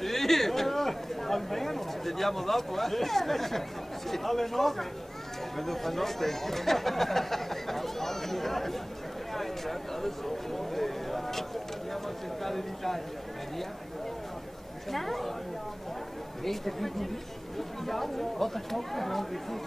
Sì, vediamo dopo, alle 9. Vedo fa notte. Andiamo a cercare l'Italia. Weet je wie goed is? Wat een knop gewoon weer goed.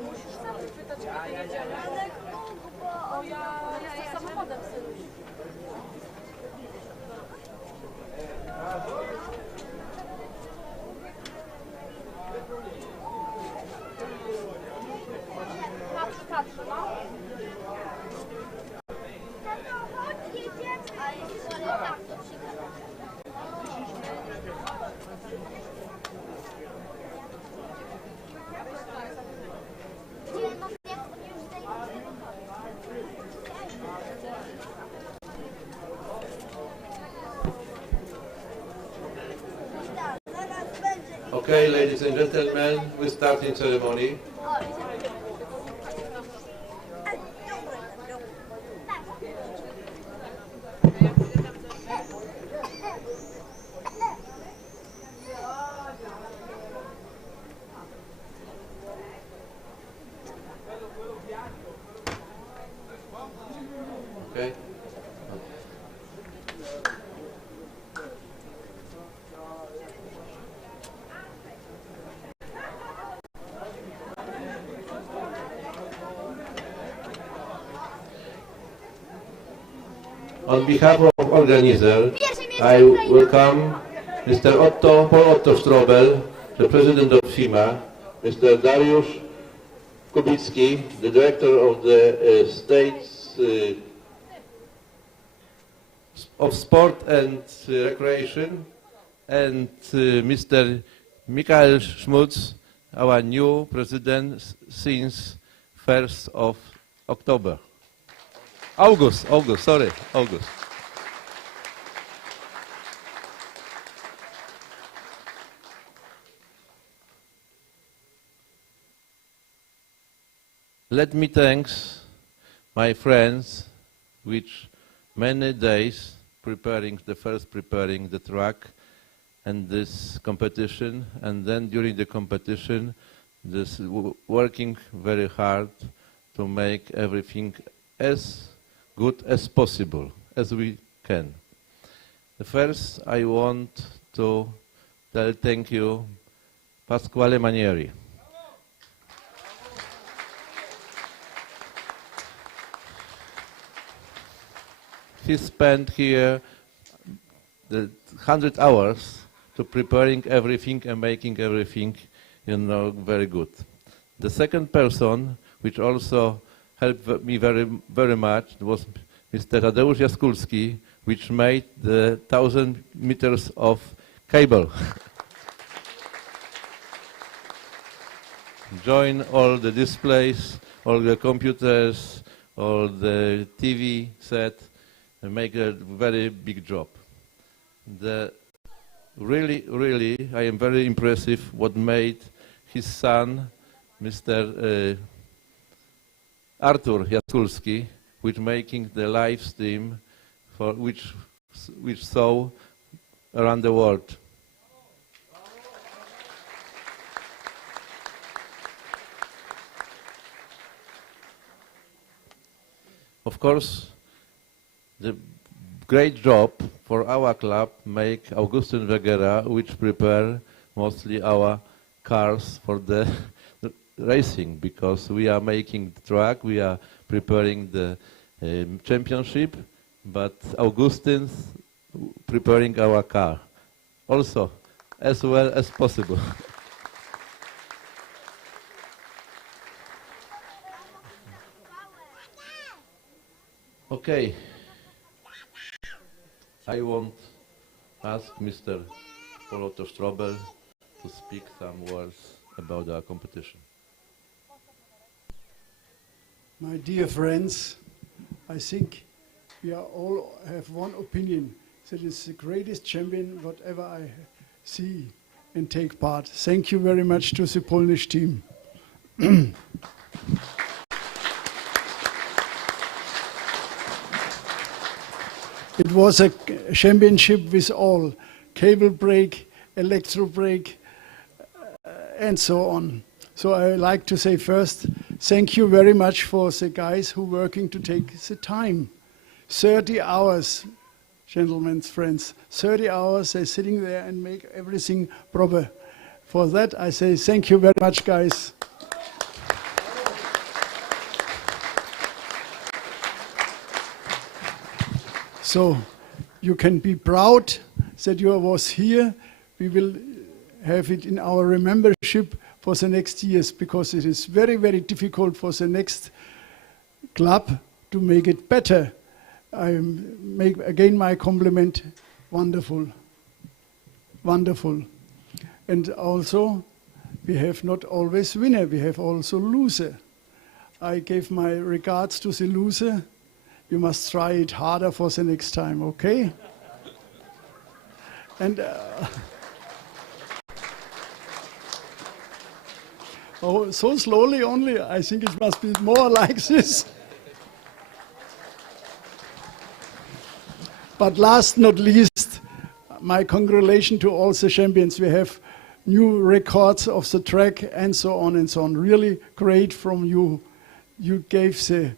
Musisz sam pytać, ale bo ja jestem samochodem synuś. Patrz, no. Tato, chodź, jedziemy. Ale tak, to przykład. Okay, ladies and gentlemen, we're starting ceremony. Okay. On behalf of organizer, I welcome Mr. Paul Otto Strobel, the president of PSMA, Mr. Dariusz Kubicki, the director of the States of Sport and Recreation, and Mr. Michael Schmutz, our new president since 1st of October. August. Let me thank my friends, which many days preparing the track and this competition, and then during the competition, this working very hard to make everything as good as possible, as we can. First, I want to tell thank you, Pasquale Manieri. He spent here the 100 hours to preparing everything and making everything, very good. The second person, which also helped me very much, was Mr. Tadeusz Jaskulski, which made the 1,000 meters of cable. Join all the displays, all the computers, all the TV set, and make a very big job. Really, I am very impressive what made his son, Mr. Artur Jaskulski, which making the live stream for which saw around the world. Of course, the great job for our club make Augustin Vegera, which prepare mostly our cars for the racing, because we are making the track, we are preparing the championship, but Augustin's preparing our car also as well as possible. Okay, I want to ask Mr. Poloto Strobel to speak some words about our competition. My dear friends, I think we are all have one opinion, that it's the greatest champion whatever I see and take part. Thank you very much to the Polish team. It was a championship with all cable brake, electro brake, and so on. So I like to say first, thank you very much for the guys who are working to take the time. 30 hours, gentlemen, friends, 30 hours they're sitting there and make everything proper. For that I say thank you very much, guys. So you can be proud that you was here. We will have it in our membership for the next years, because it is very, very difficult for the next club to make it better. I make again my compliment. Wonderful. Wonderful. And also, we have not always winner, we have also loser. I gave my regards to the loser. You must try it harder for the next time, okay? And oh, so slowly only. I think it must be more like this. But last not least, my congratulations to all the champions. We have new records of the track and so on and so on. Really great from you. You gave the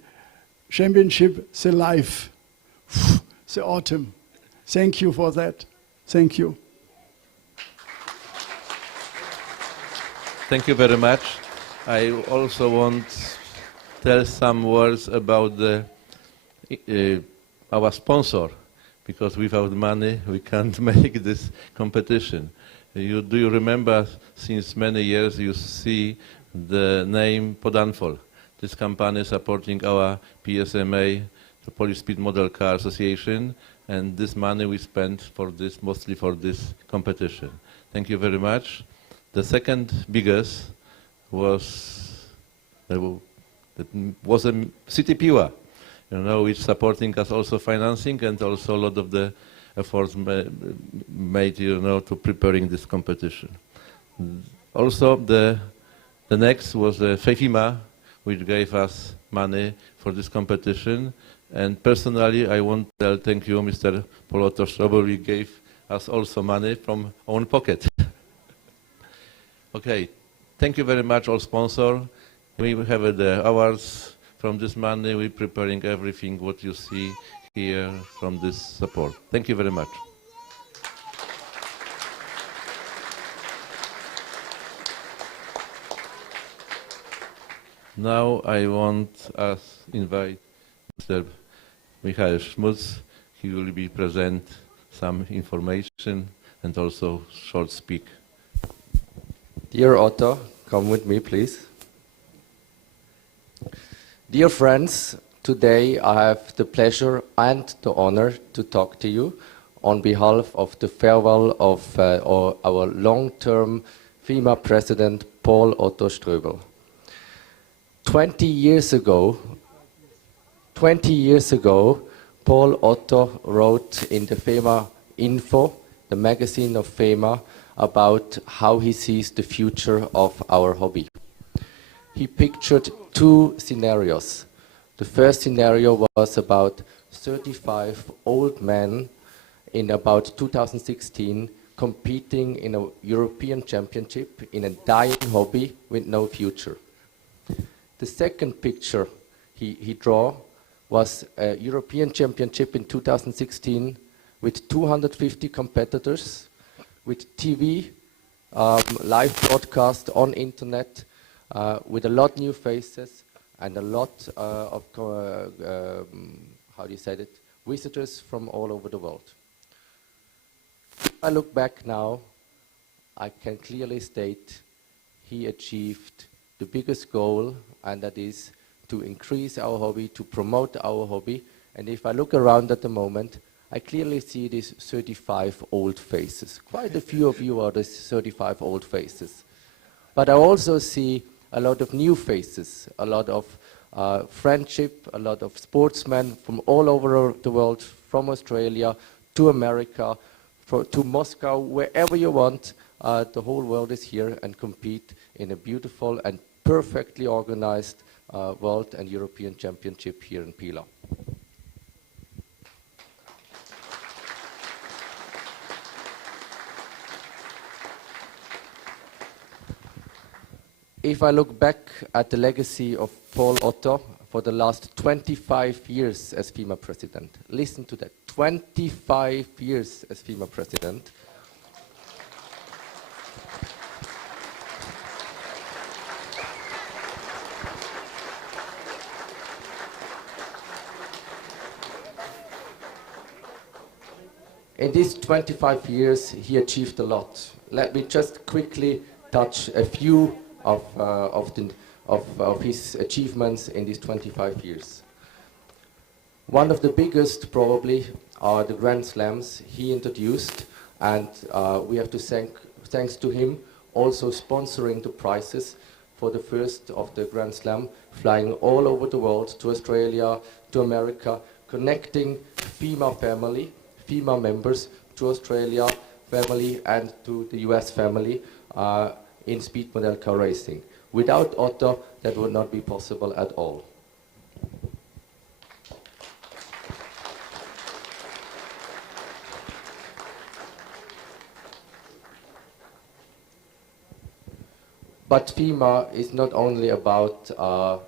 championship the life, the autumn. Thank you for that. Thank you. Thank you very much. I also want to tell some words about our sponsor, because without money we can't make this competition. Do you remember, since many years you see the name Podanfol? This company supporting our PSMA, the Polish Speed Model Car Association, and this money we spent for this, mostly for this competition. Thank you very much. The second biggest was a city Piła, which supporting us also financing, and also a lot of the efforts made, to preparing this competition. Also, the next was FEFIMA, which gave us money for this competition. And personally, I want to thank you, Mr. Poloto Strobel. You gave us also money from own pocket. Okay, thank you very much, all sponsors. We have the awards from this money. We're preparing everything what you see here from this support. Thank you very much. Now I want to invite Mr. Michael Schmutz. He will be present some information and also short speak. Dear Otto, come with me, please. Dear friends, today I have the pleasure and the honor to talk to you on behalf of the farewell of our long-term FEMA president, Paul Otto Strobel. 20 years ago, Paul Otto wrote in the FEMA Info, the magazine of FEMA, about how he sees the future of our hobby. He pictured two scenarios. The first scenario was about 35 old men in about 2016 competing in a European championship in a dying hobby with no future. The second picture he drew was a European Championship in 2016 with 250 competitors, with TV, live broadcast on internet, with a lot new faces and a lot of, how do you say it, visitors from all over the world. If I look back now, I can clearly state he achieved the biggest goal, and that is to increase our hobby, to promote our hobby. And if I look around at the moment, I clearly see these 35 old faces. Quite a few of you are these 35 old faces. But I also see a lot of new faces, a lot of friendship, a lot of sportsmen from all over the world, from Australia to America, to Moscow, wherever you want. The whole world is here and compete in a beautiful and perfectly organized World and European Championship here in Piła. If I look back at the legacy of Paul Otto for the last 25 years as FIMA president, listen to that, 25 years as FIMA president. In these 25 years, he achieved a lot. Let me just quickly touch a few of his achievements in these 25 years. One of the biggest probably are the Grand Slams he introduced, and we have to thanks to him also sponsoring the prizes for the first of the Grand Slam, flying all over the world to Australia, to America, connecting FIMA family, FIMA members to Australia family and to the US family in speed model car racing. Without Otto, that would not be possible at all. But FIMA is not only about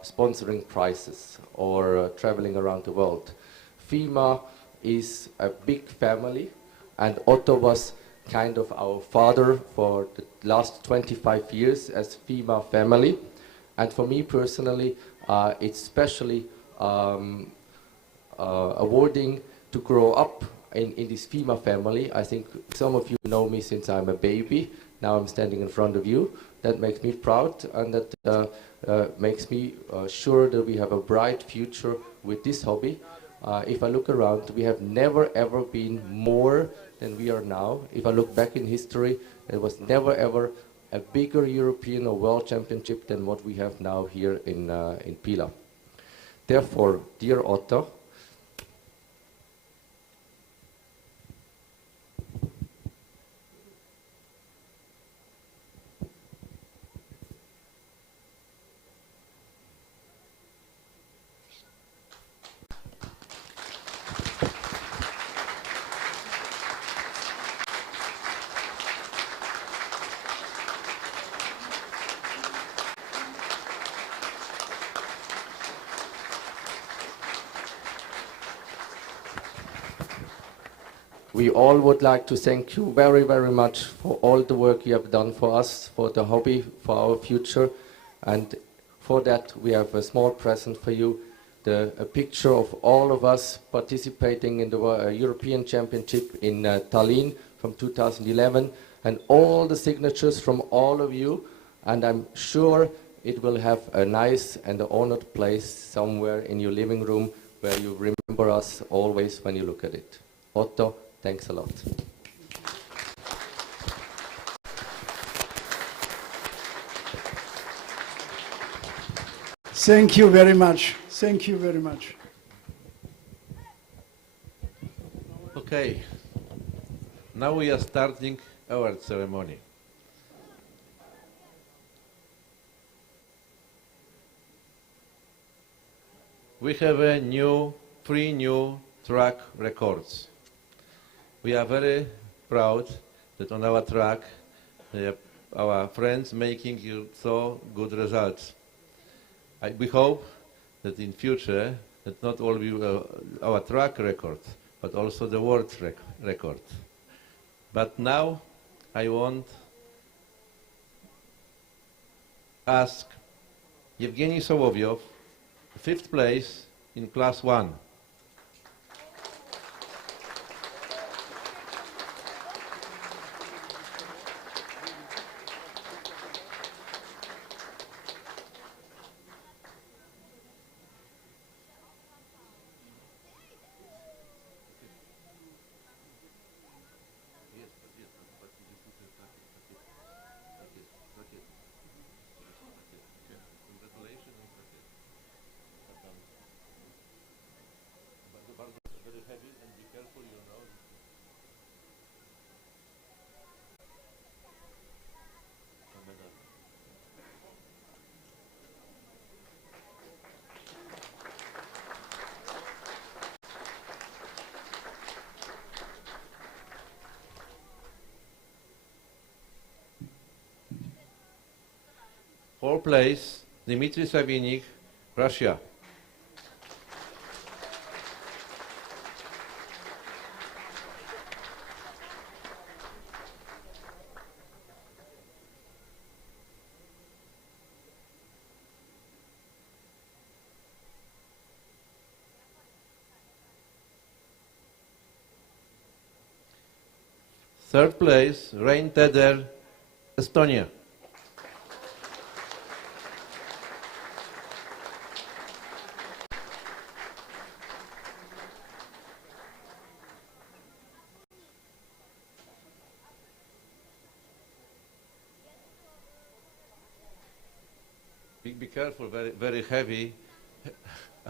sponsoring prizes or traveling around the world. FIMA is a big family, and Otto was kind of our father for the last 25 years as FIMA family. And for me personally, it's especially awarding to grow up in this FIMA family. I think some of you know me since I'm a baby. Now I'm standing in front of you. That makes me proud, and that makes me sure that we have a bright future with this hobby. If I look around, we have never ever been more than we are now. If I look back in history, there was never ever a bigger European or World Championship than what we have now here in Piła. Therefore, dear Otto, we all would like to thank you very, very much for all the work you have done for us, for the hobby, for our future. And for that, we have a small present for you, a picture of all of us participating in the European Championship in Tallinn from 2011, and all the signatures from all of you. And I'm sure it will have a nice and honored place somewhere in your living room where you remember us always when you look at it. Otto, thanks a lot. Thank you very much. Thank you very much. Okay, now we are starting our ceremony. We have three new track records. We are very proud that on our track our friends making so good results. We hope that in future that not only our track record, but also the world record. But now I want ask Evgeny Solovyov, 5th place in class 1. Fourth place, Dmitry Savinik, Russia. Third place, Tether, Estonia. Be careful, very heavy.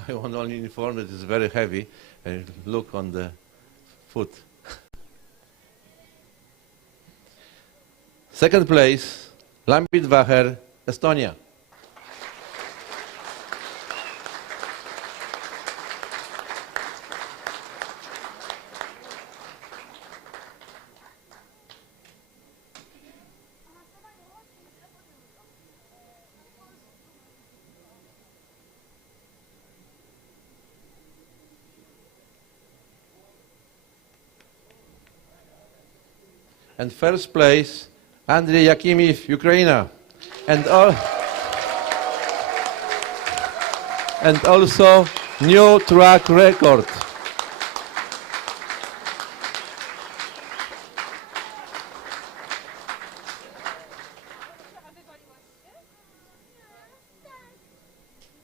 I want only inform that it's very heavy. And look on the foot. Second place, Lambit Vaher, Estonia. And first place, Andrei Yakimov, Ukraine. And also new track record.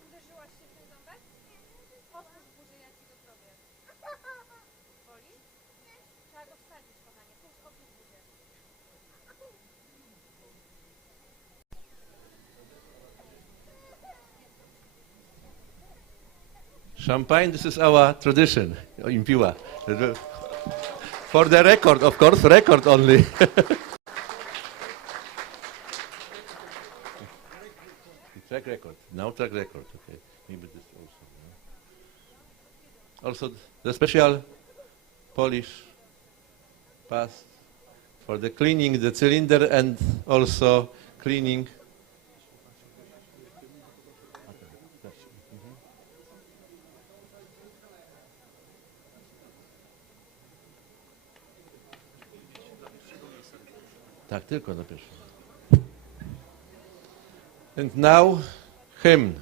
Uderzyłaś się w ten ząbek? Otwórz buzię, ja ci to zrobię. Boli? Trzeba go wsadzić, kochanie. Otwórz buzię. Champagne, this is our tradition in Piła. For the record, of course, record only. Track record, now track record, okay. Maybe this also. Yeah. Also the special Polish paste for the cleaning the cylinder and also cleaning. Tak, tylko na pierwszym. And now, hymn.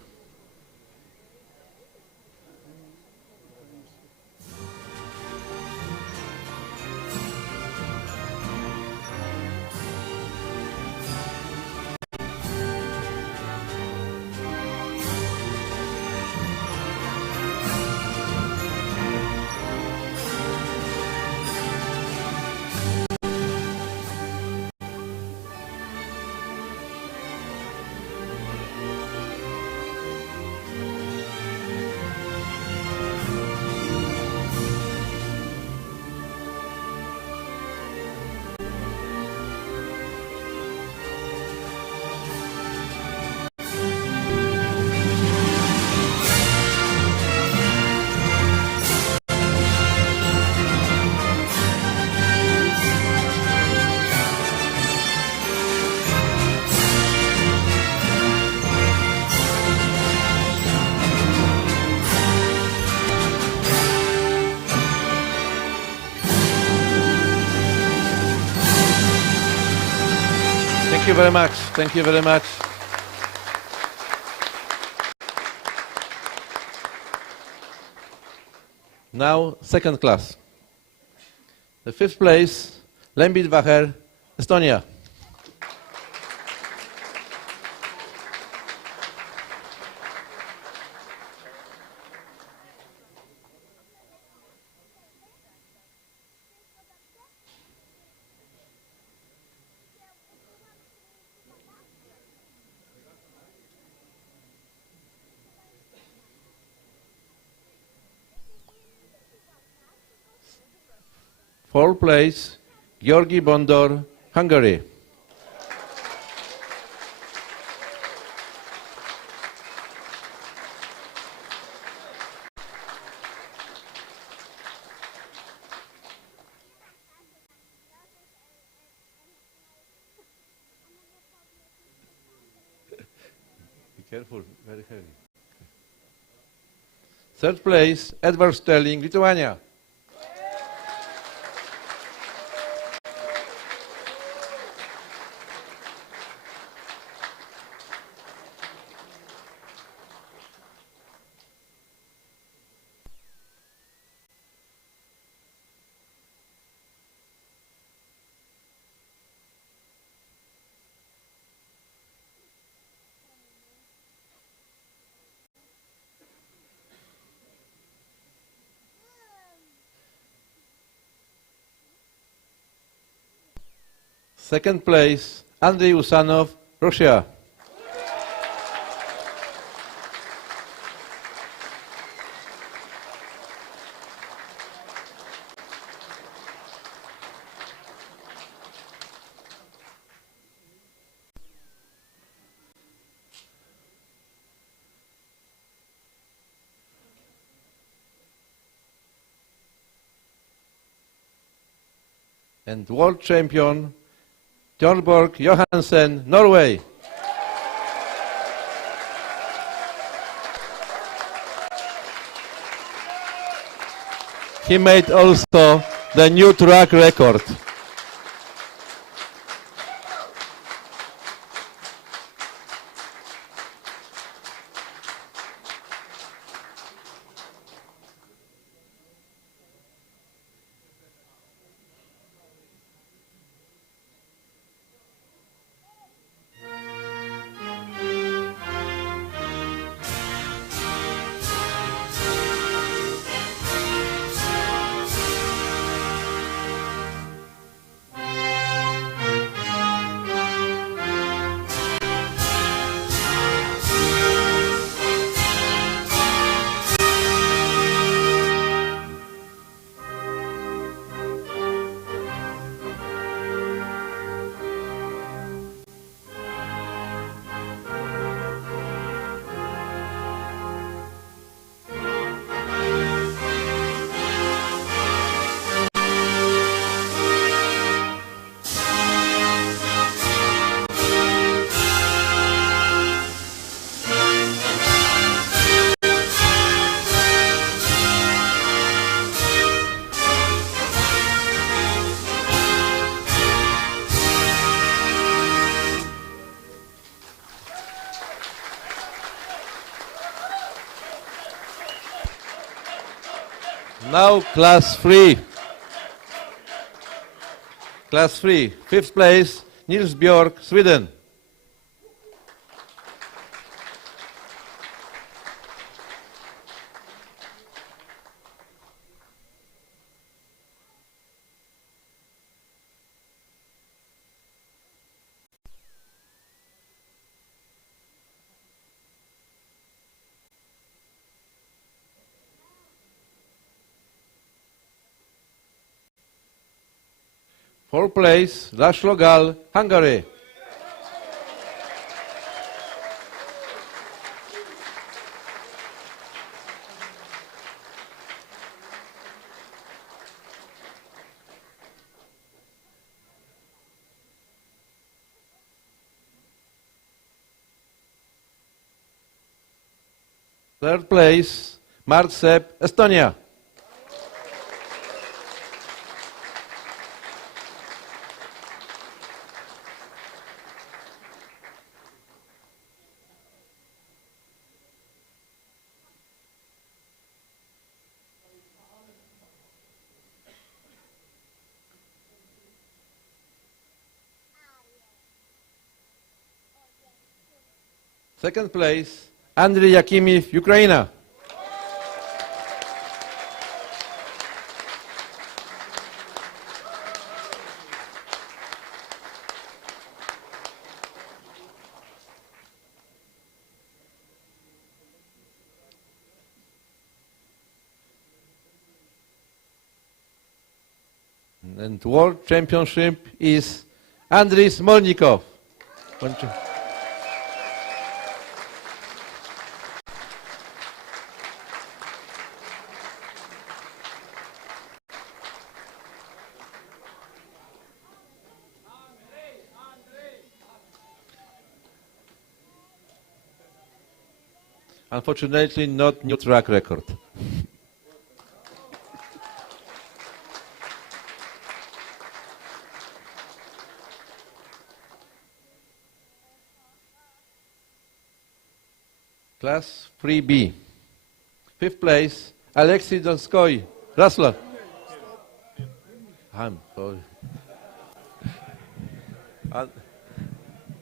very much. Thank you very much. Now, second class. The fifth place, Lembit Vaher, Estonia. Fourth place, Georgi Bondor, Hungary. Be careful, very heavy. Third place, Edward Sterling, Lithuania. Second place, Andrei Usanov, Russia. And world champion, Bjørnborg Johansen, Norway. He made also the new track record. Now class 3. Class 3, fifth place, Nils Björk, Sweden. Fourth place, Laszlo Gál, Hungary. Third place, Mart Sepp, Estonia. Second place, Andriy Yakimiv, Ukraine. And World Championship is Andriy Smolnikov. Unfortunately, not new track record. Class 3B. Fifth place, Alexei Donskoy, Ruslan. I'm sorry.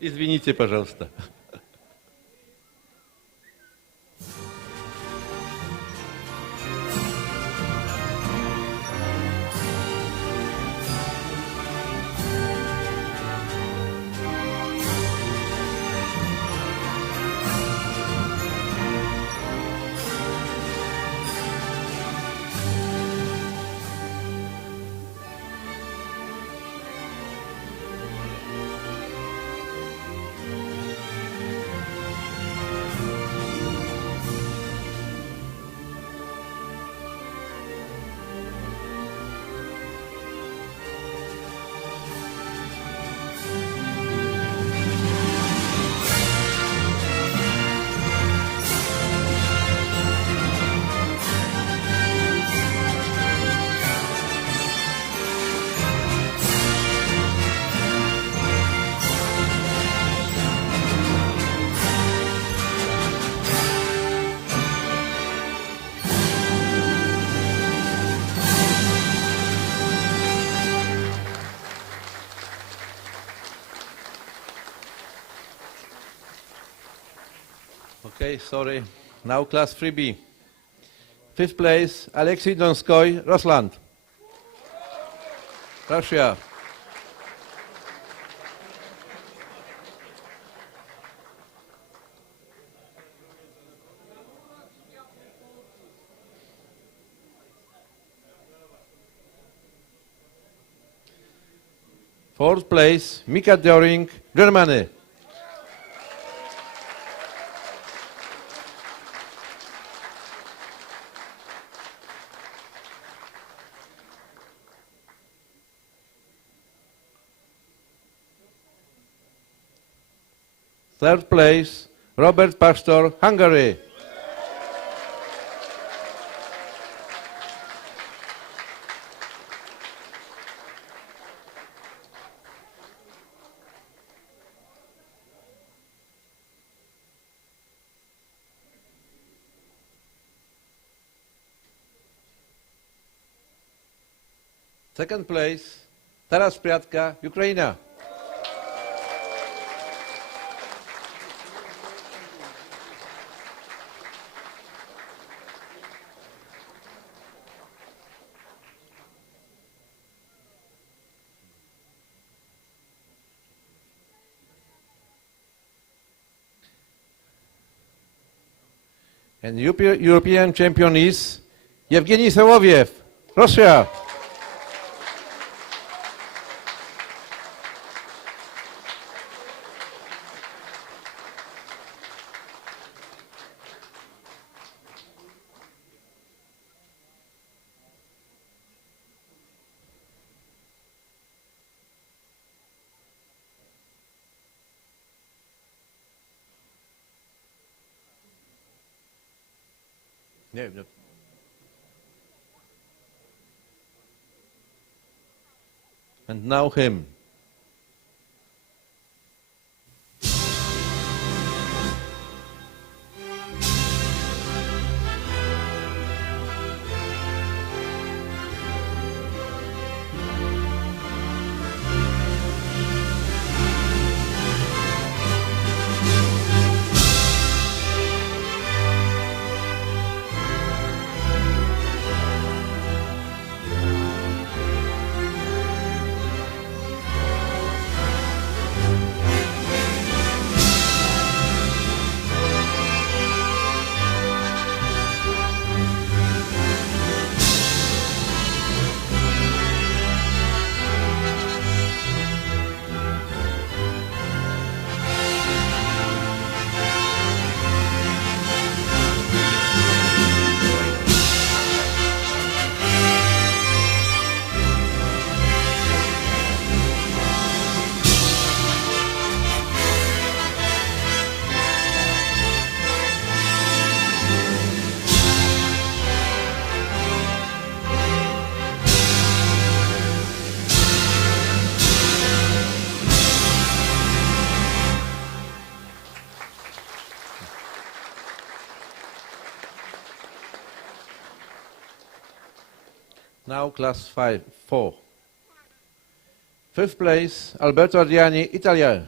Извините, пожалуйста. Okay, sorry. Now class 3B. Fifth place, Alexei Donskoy, Rusland. Russia. Fourth place, Mika Döring, Germany. Third place, Robert Pastor, Hungary. Second place, Taras Priatka, Ukraine. And European champion is Evgeny Soloviev, Russia. Nie, nie. And now him. Now class 4. Fifth place, Alberto Adriani, Italia.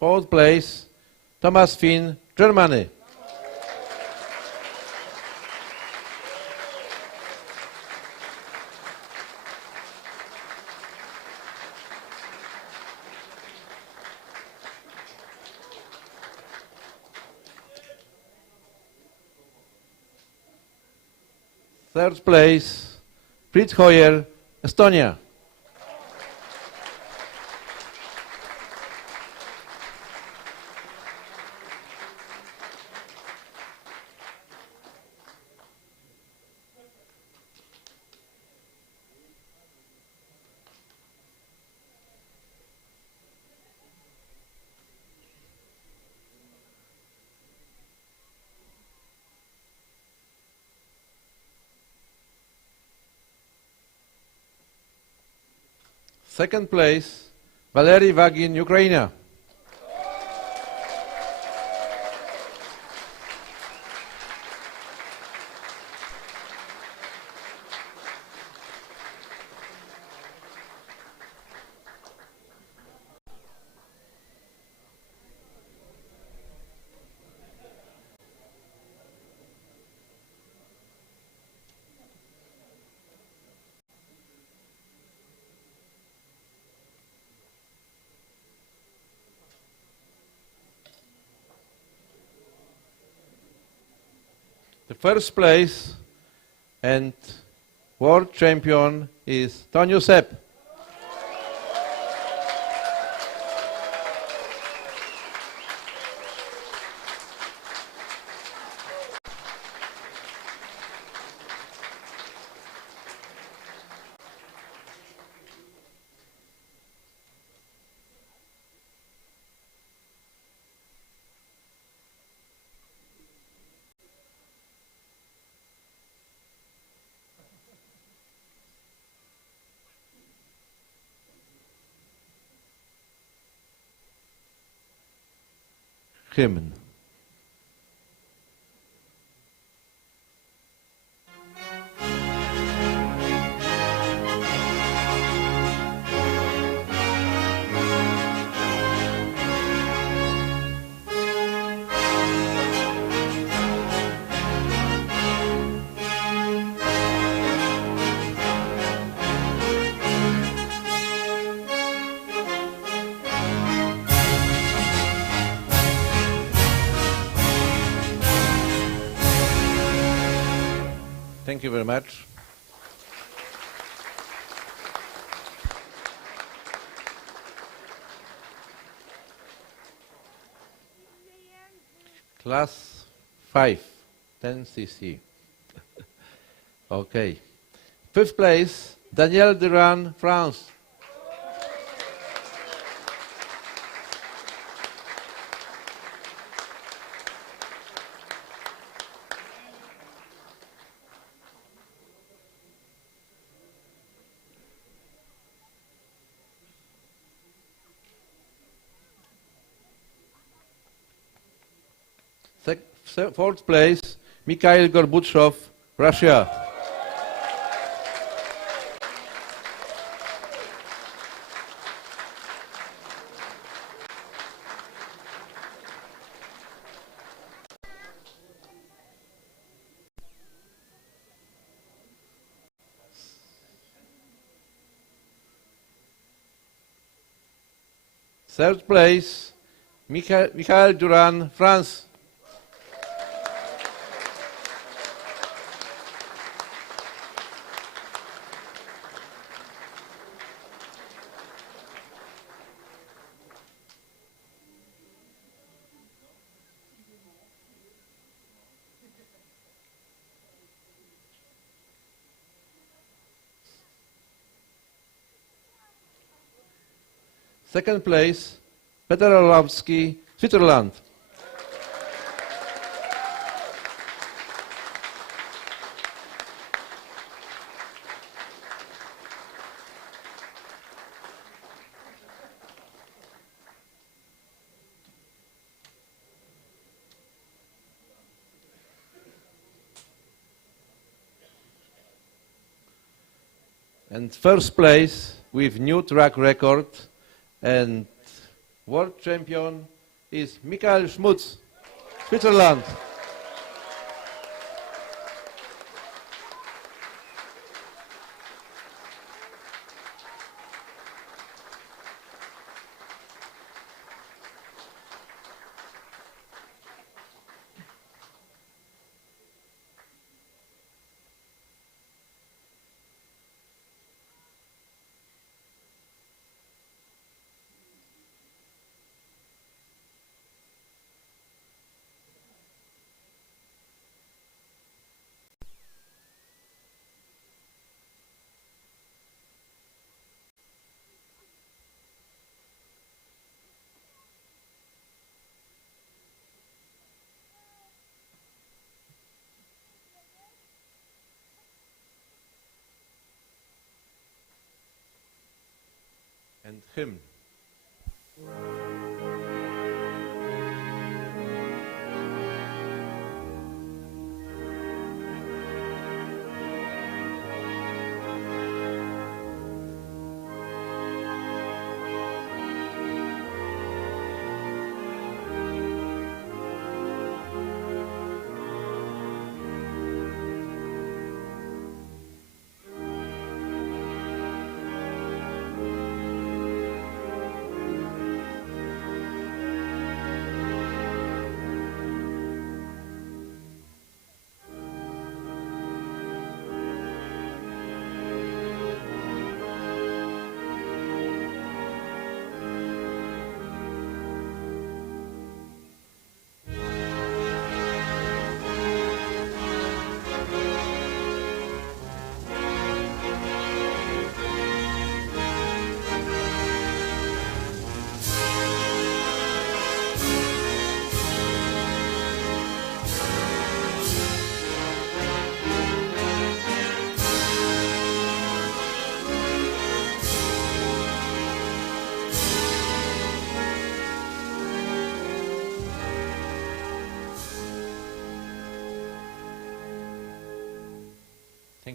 Fourth place, Thomas Finn, Germany. Third place, Fritz Hoyer, Estonia. Second place, Valery Vagin, Ukraine. The first place and world champion is Tonio Sepp. Hymn. Thank you very much. Class 5, 10 cc. Okay. Fifth place, Daniel Duran, France. Fourth place, Mikhail Gorbachev, Russia. Third place, Michael Duran, France. Second place, Peter Orlowski, Switzerland. And first place with new track record and world champion is Michael Schmutz, Switzerland. And hymn.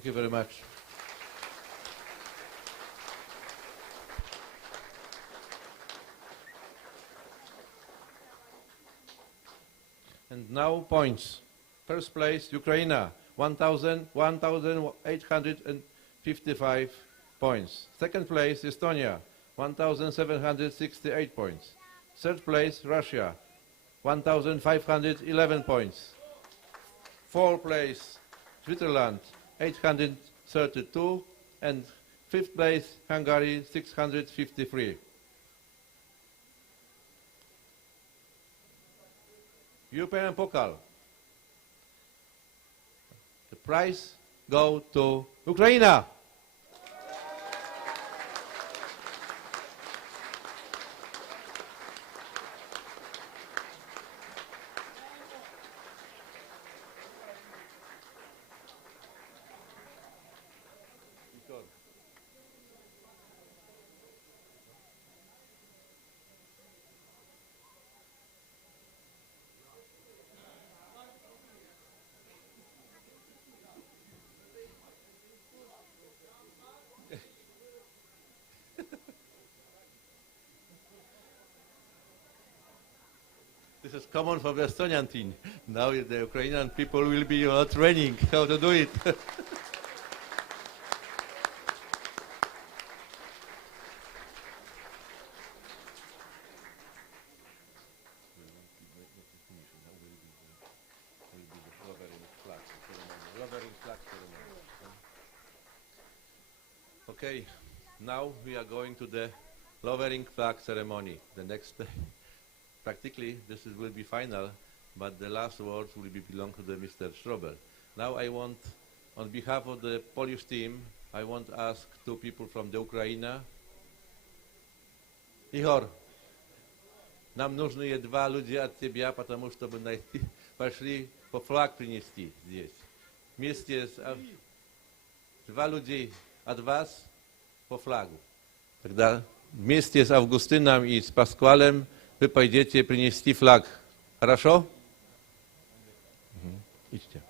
Thank you very much. And now points. First place, Ukraine, 1,855 points. Second place, Estonia, 1,768 points. Third place, Russia, 1,511 points. Fourth place, Switzerland, 832, and fifth place, Hungary, 653. European Pokal. The prize go to Ukraine. This is common for the Estonian team. Now the Ukrainian people will be training how to do it. Okay, now we are going to the lowering flag ceremony. The next practically, will be final, but the last words will belong to the Mr. Strobel. Now I want, on behalf of the Polish team, I want to ask two people from the Ukraine. Ihor, нам нужны два люди от тебя, потому чтобы найти, пошли по флаг принести здесь. Вместе с два людей от вас по флагу. Тогда вместе с Августином и с Пасквалем вы пойдете принести флаг. Хорошо? Идите.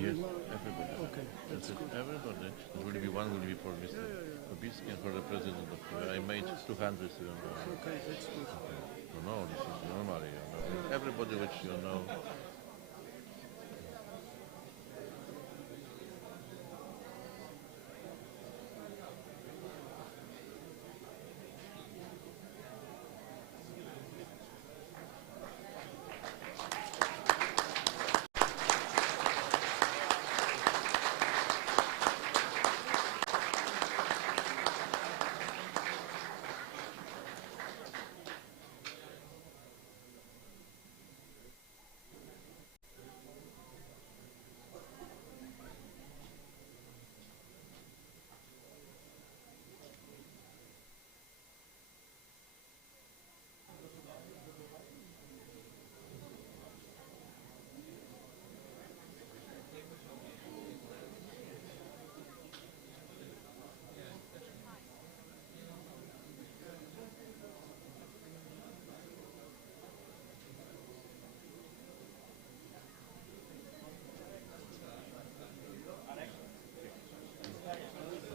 Yes, everybody. Okay, That's it. Everybody. There will be one will be for Mr. Babinski and for the president of I made 200, you know. Okay, that's good. No, this is normally, you know. Everybody which you know.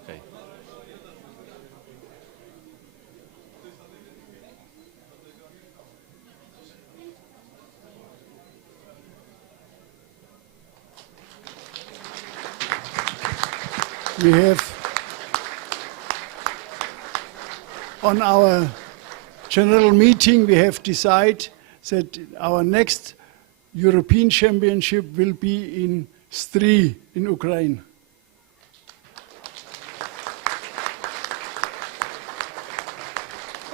Okay. We have on our general meeting, we have decided that our next European Championship will be in Stry in Ukraine.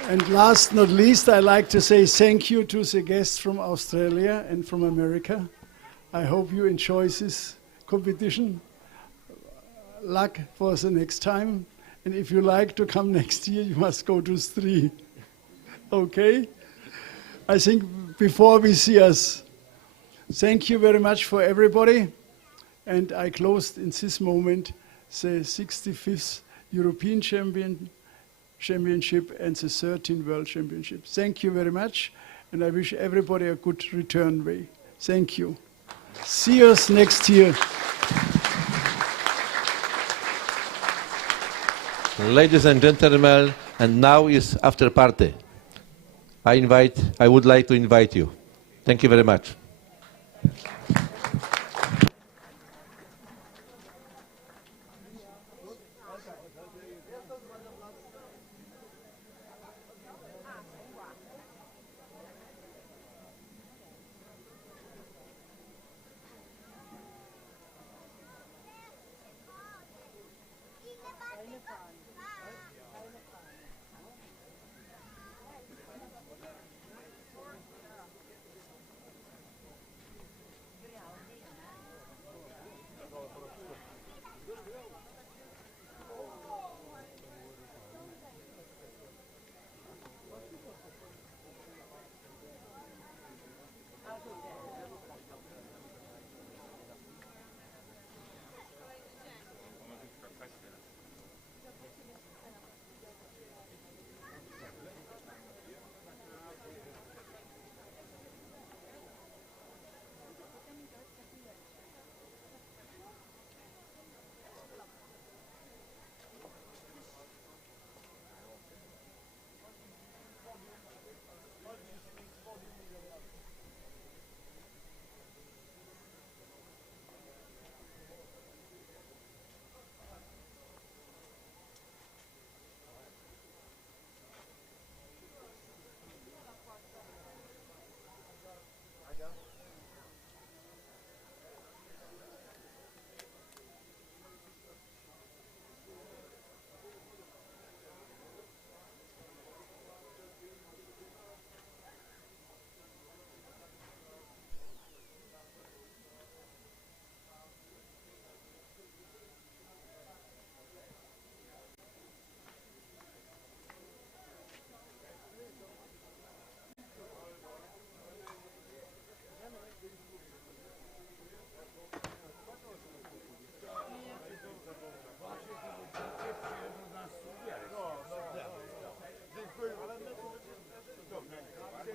And last not least, I like to say thank you to the guests from Australia and from America. I hope you enjoy this competition. Luck for the next time. And if you like to come next year, you must go to Stry. Okay? I think before we see us, thank you very much for everybody. And I closed in this moment the 65th European Championship and the 13th World Championship. Thank you very much. And I wish everybody a good return way. Thank you. See us next year. Ladies and gentlemen, and now is after party. I would like to invite you. Thank you very much.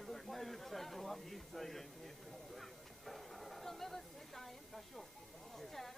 To my was witajem. Szczerze.